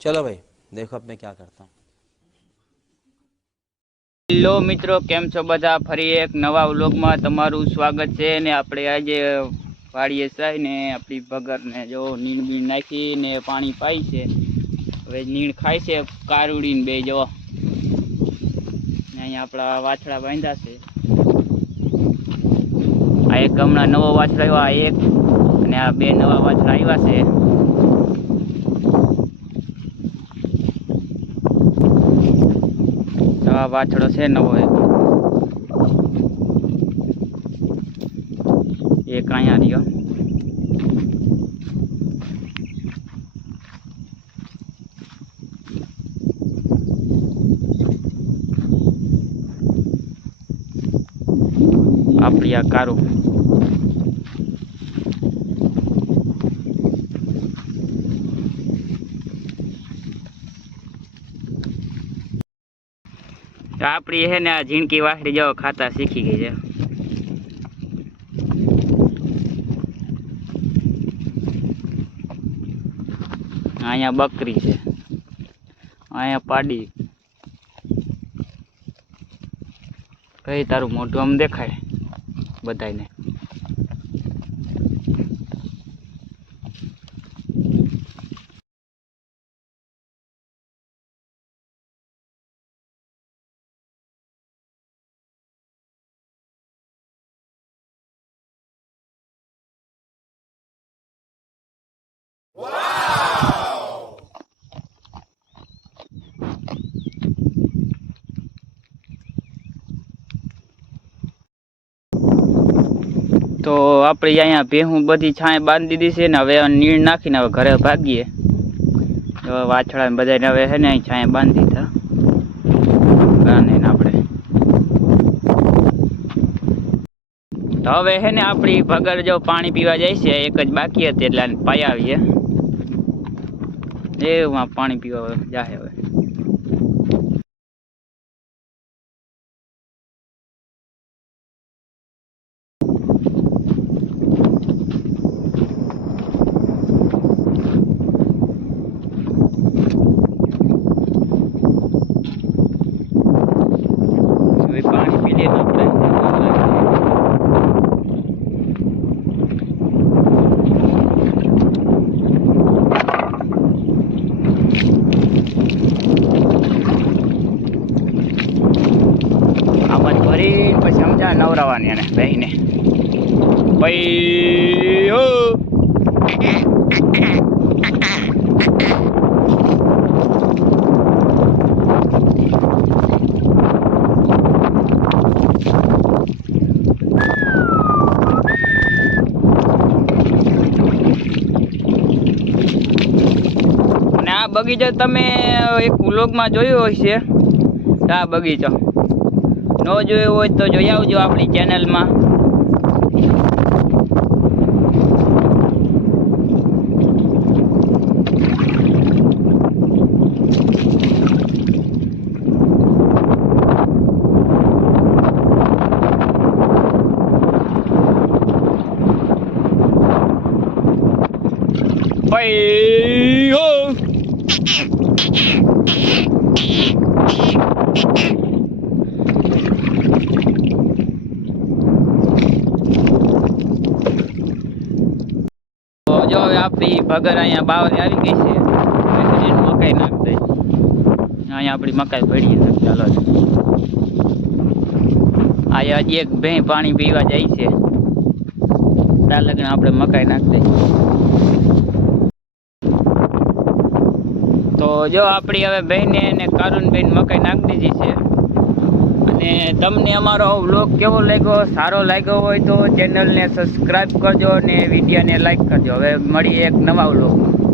चलो भाई देखो अब मैं क्या करता हूँ। હેલો મિત્રો, કેમ છો બધા? ફરી એક નવા વ્લોગમાં તમારું સ્વાગત છે ને આપણે આજે વાડીએ જાય ને આપણી ભગરને જો નીણ બીણ નાખીને પાણી પાઈ છે. હવે નીણ ખાય છે કારુડીને બે જો અહીંયા આપણા વાછડા બાંધ્યા છે. આ એક હમણાં નવો વાછડો આવ્યો, આ એક અને આ બે નવા વાછડા આવ્યા છે. આ વાછડો છે નવો એક અહીંયા રહ્યો. આપણી આ કારું આપણી હે ને આ ઝીણકી વાસળી જાવ ખાતા શીખી ગઈ છે. અહીંયા બકરી છે, અહીંયા પાડી. કઈ તારું મોઢું આમ દેખાય બધાને. તો આપણે અહીંયા ભેહું બધી છાંય બાંધી દીધી છે ને હવે નીણ નાખીને હવે ઘરે ભાગીએ. વાછડા બધાને હવે છે ને અહીં છાંય બાંધી દીધા આપણે. તો હવે છે ને આપણી ભગર જો પાણી પીવા જાય છે, એક જ બાકી હતી એટલે પાઈ આવીએ. એમાં પાણી પીવા જાય હવે. પાણી પી લઈએ આપણે. આમાં ભરી પછી સમજા નવરાવાની એને બહીને ભાઈ હો. આ બગીચો તમે એક વ્લોગમાં જોયો હશે. આ બગીચો ન જોયો હોય તો જોઈ આવજો આપણી ચેનલમાં. ભાઈ હો. જો હવે આપણી ભગર અહીંયા બાવરી આવી ગઈ છે. મકાઈ નાખ દઈ. અહીંયા આપણી મકાઈ પડી છે. ચાલો આ હજી એક ભેં પાણી પીવા જાય છે. ત્યાં લગ્ન આપણે મકાઈ નાખ દઈ. તો જો આપણી હવે બહેને અને કારુન બેન મકાઈ નાખી દીધી છે. અને તમને અમારો વ્લોગ કેવો લાગ્યો? સારો લાગ્યો હોય તો ચેનલને સબસ્ક્રાઈબ કરજો અને વિડીયોને લાઈક કરજો. હવે મળીએ એક નવા વ્લોગમાં.